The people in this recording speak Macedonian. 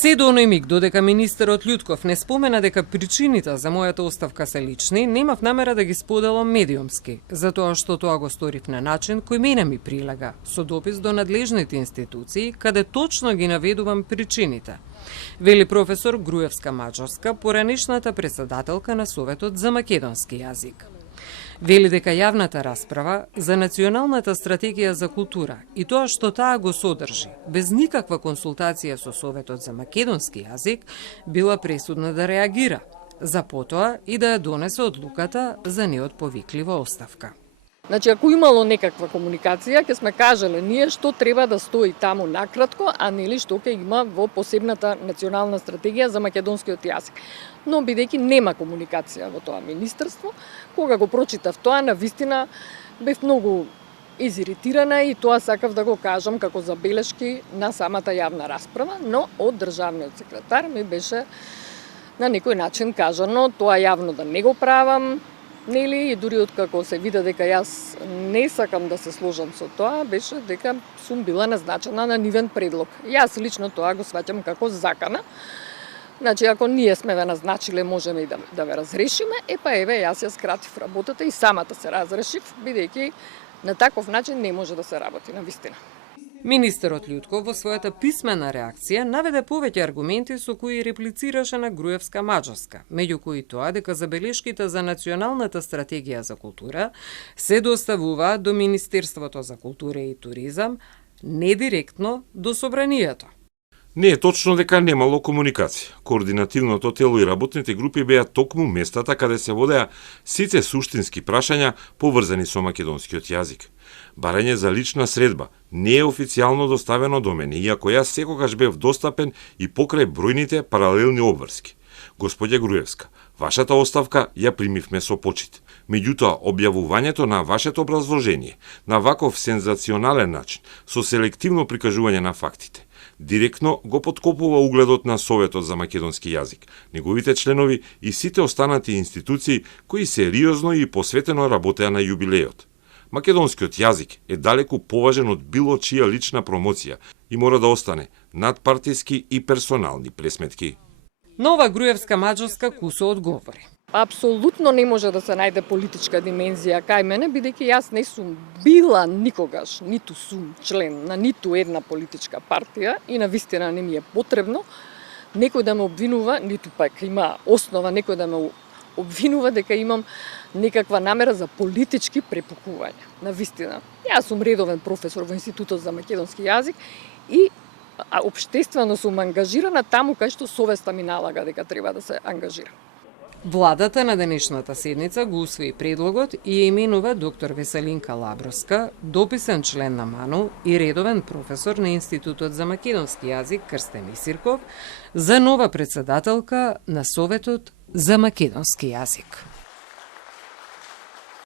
Се до оној миг додека министерот Љутков не спомена дека причините за мојата оставка се лични, немав намера да ги споделам медиумски, затоа што тоа го сторив на начин кој мене ми прилега, со допис до надлежните институции, каде точно ги наведувам причините, вели професор Груевска Маđarska, поранешната председателка на Советот за македонски јазик. Вели дека јавната расправа за националната стратегија за култура и тоа што таа го содржи, без никаква консултација со Советот за македонски јазик, била пресудна да реагира, за потоа и да ја донесе одлуката за неотповиклива оставка. Значи, ако имало некаква комуникација, ќе сме кажале ние што треба да стои таму накратко, а нели што ќе има во посебната национална стратегија за македонскиот јазик. Но бидејќи нема комуникација во тоа министерство, кога го прочитав тоа, навистина бев многу изиритирана и тоа сакав да го кажам како забелешки на самата јавна расправа, но од државниот секретар ми беше на некој начин кажано тоа јавно да не го правам. Нели, и дури откако се вида дека јас не сакам да се сложам со тоа, беше дека сум била назначена на нивен предлог. Јас лично тоа го сваќам како закана. Значи, ако ние сме ве назначиле, можеме и да ве разрешиме, еве, јас ја скратив работата и самата се разрешив, бидејќи на таков начин не може да се работи, навистина. Министерот Љутков во својата писмена реакција наведе повеќе аргументи со кои реплицираше на Груевска Маđarska, меѓу кои тоа дека забелешките за националната стратегија за култура се доставуваат до Министерството за култура и туризам, не директно до Собранието. Не е точно дека немало комуникација. Координативното тело и работните групи беа токму местата каде се водеа сите суштински прашања поврзани со македонскиот јазик. Барање за лична средба не е официјално доставено до мене, иако јас секогаш бев достапен и покрај бројните паралелни обврски. Господја Груевска, вашата оставка ја примивме со почит. Меѓутоа, објавувањето на вашето образложение на ваков сензационален начин, со селективно прикажување на фактите, директно го подкопува угледот на Советот за македонски јазик, неговите членови и сите останати институции кои сериозно и посветено работеа на јубилејот. Македонскиот јазик е далеку поважен од било чија лична промоција и мора да остане надпартиски и персонални пресметки. Нова Груевска Маđarska кусо одговори. Апсолутно не може да се најде политичка димензија кај мене, бидејќи јас не сум била никогаш, ниту сум член на ниту една политичка партија и навистина не ми е потребно некој да ме обвинува, ниту пак има основа некој да ме обвинува дека имам некаква намера за политички препукувања. Навистина, јас сум редовен професор во Институтот за македонски јазик и општествено сум ангажирана таму кај што совеста ми налага дека треба да се ангажирам. Владата на денешната седница го усвои предлогот и ја именува доктор Веселинка Лабровска, дописен член на МАНУ и редовен професор на Институтот за македонски јазик Крстен Исирков, за нова председателка на Советот за македонски јазик.